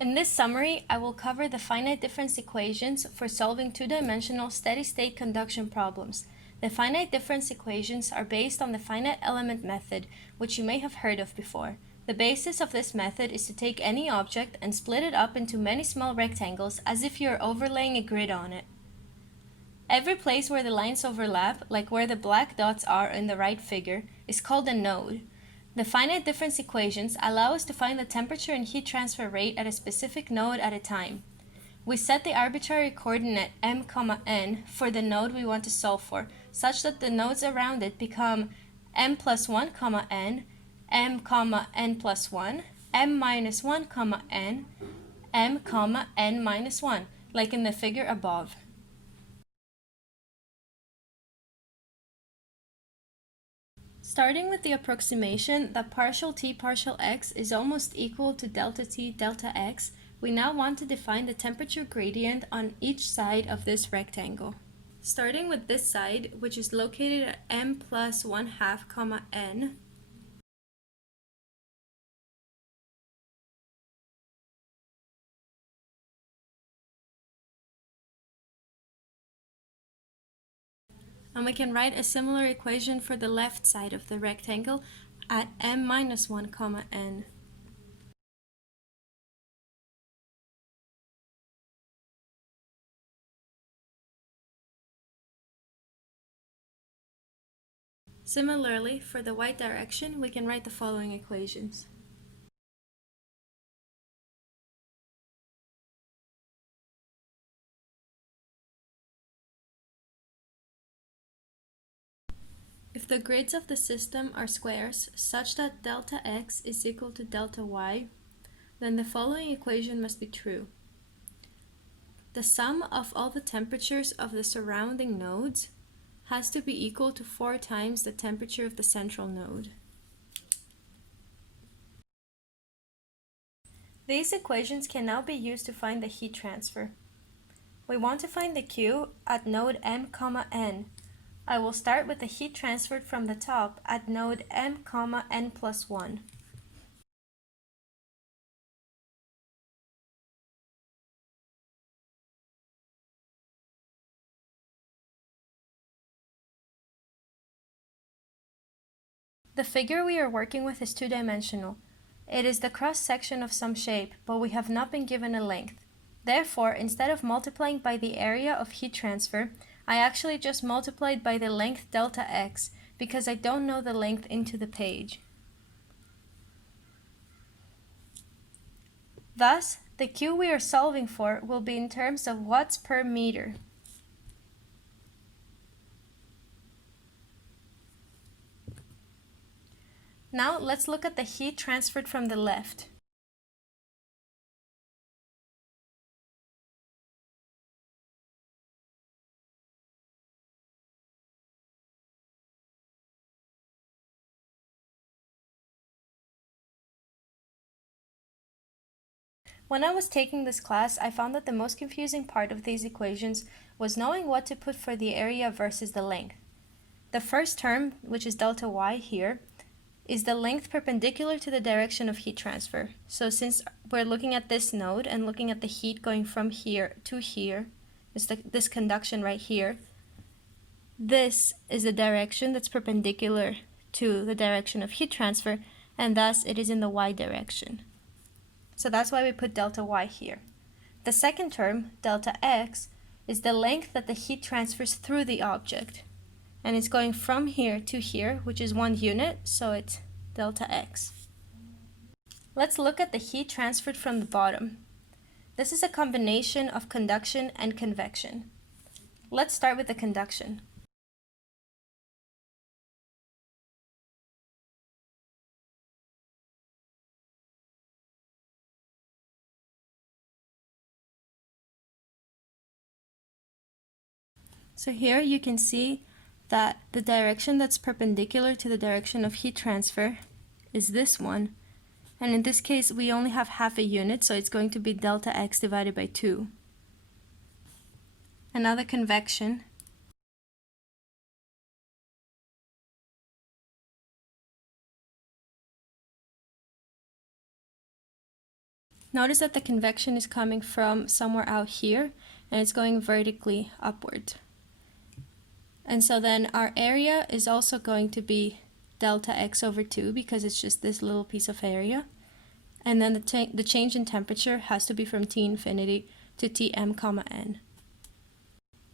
In this summary, I will cover the finite difference equations for solving two-dimensional steady-state conduction problems. The finite difference equations are based on the finite element method, which you may have heard of before. The basis of this method is to take any object and split it up into many small rectangles as if you are overlaying a grid on it. Every place where the lines overlap, like where the black dots are in the right figure, is called a node. The finite difference equations allow us to find the temperature and heat transfer rate at a specific node at a time. We set the arbitrary coordinate m, n for the node we want to solve for, such that the nodes around it become m plus 1, n, m, n plus 1, m minus 1, n, m, n minus 1, like in the figure above. Starting with the approximation that partial t partial x is almost equal to delta t delta x, we now want to define the temperature gradient on each side of this rectangle. Starting with this side, which is located at m plus 1/2, n, and we can write a similar equation for the left side of the rectangle at m minus 1, n. Similarly, for the y direction, we can write the following equations. If the grids of the system are squares such that delta x is equal to delta y, then the following equation must be true. The sum of all the temperatures of the surrounding nodes has to be equal to 4 times the temperature of the central node. These equations can now be used to find the heat transfer. We want to find the Q at node m, n. I will start with the heat transferred from the top at node m, n plus 1. The figure we are working with is two-dimensional. It is the cross-section of some shape, but we have not been given a length. Therefore, instead of multiplying by the area of heat transfer, I actually just multiplied by the length delta x, because I don't know the length into the page. Thus, the Q we are solving for will be in terms of watts per meter. Now, let's look at the heat transferred from the left. When I was taking this class, I found that the most confusing part of these equations was knowing what to put for the area versus the length. The first term, which is delta y here, is the length perpendicular to the direction of heat transfer. So since we're looking at this node and looking at the heat going from here to here, this conduction right here, this is the direction that's perpendicular to the direction of heat transfer, and thus it is in the y direction. So that's why we put delta y here. The second term, delta x, is the length that the heat transfers through the object. And it's going from here to here, which is 1 unit, so it's delta x. Let's look at the heat transferred from the bottom. This is a combination of conduction and convection. Let's start with the conduction. So here you can see that the direction that's perpendicular to the direction of heat transfer is this one. And in this case, we only have half a unit, so it's going to be delta x divided by 2. And now the convection. Notice that the convection is coming from somewhere out here and it's going vertically upward. And so then our area is also going to be delta x over 2 because it's just this little piece of area. And then the change in temperature has to be from T infinity to Tm comma n.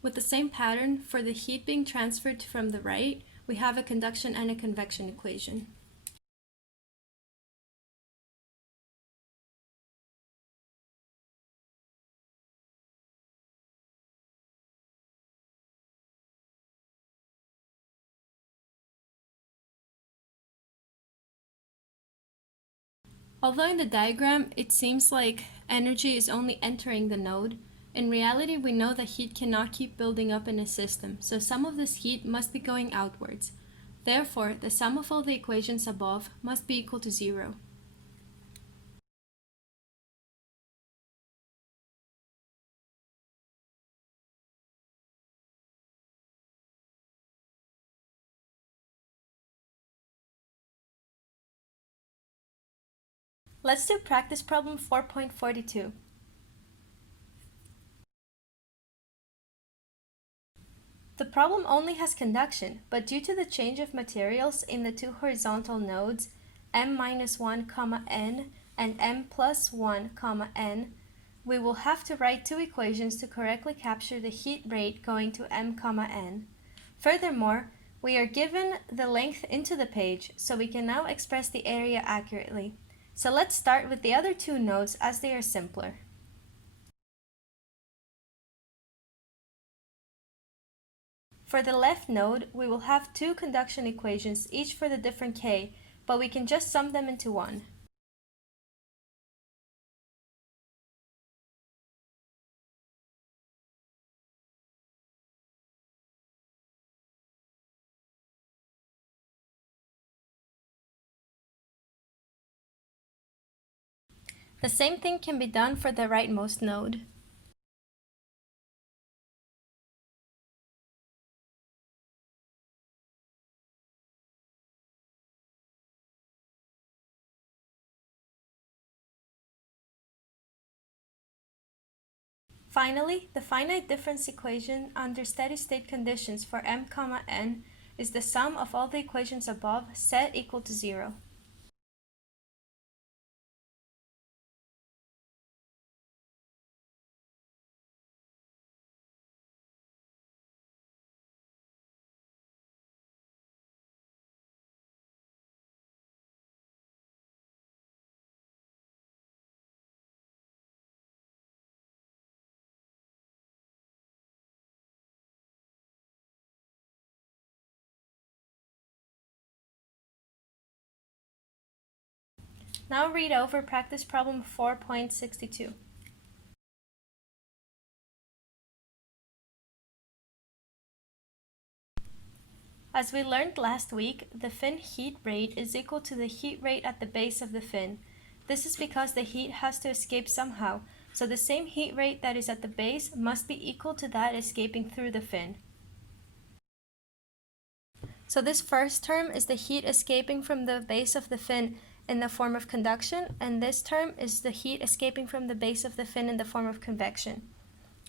With the same pattern, for the heat being transferred from the right, we have a conduction and a convection equation. Although in the diagram it seems like energy is only entering the node, in reality we know that heat cannot keep building up in a system, so some of this heat must be going outwards. Therefore, the sum of all the equations above must be equal to 0. Let's do practice problem 4.42. The problem only has conduction, but due to the change of materials in the two horizontal nodes, m-1, n and m+1, n, we will have to write two equations to correctly capture the heat rate going to m, n. Furthermore, we are given the length into the page, so we can now express the area accurately. So let's start with the other two nodes as they are simpler. For the left node, we will have two conduction equations, each for the different k, but we can just sum them into one. The same thing can be done for the rightmost node. Finally, the finite difference equation under steady-state conditions for m, n is the sum of all the equations above set equal to 0. Now read over practice problem 4.62. As we learned last week, the fin heat rate is equal to the heat rate at the base of the fin. This is because the heat has to escape somehow, so the same heat rate that is at the base must be equal to that escaping through the fin. So this first term is the heat escaping from the base of the fin in the form of conduction, and this term is the heat escaping from the base of the fin in the form of convection.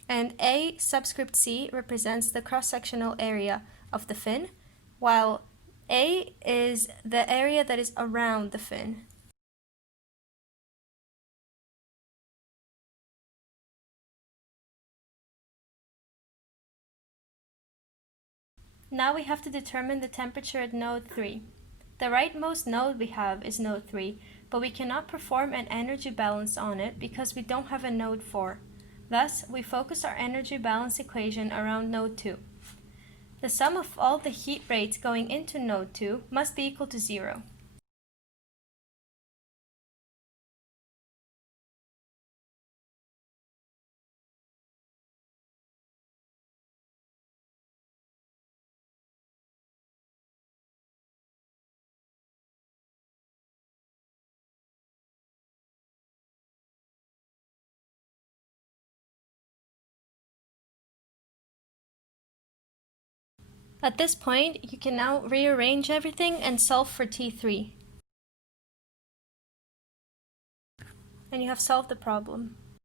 And A subscript C represents the cross-sectional area of the fin, while A is the area that is around the fin. Now we have to determine the temperature at node 3. The rightmost node we have is node 3, but we cannot perform an energy balance on it because we don't have a node 4. Thus, we focus our energy balance equation around node 2. The sum of all the heat rates going into node 2 must be equal to 0. At this point, you can now rearrange everything and solve for T3. and you have solved the problem.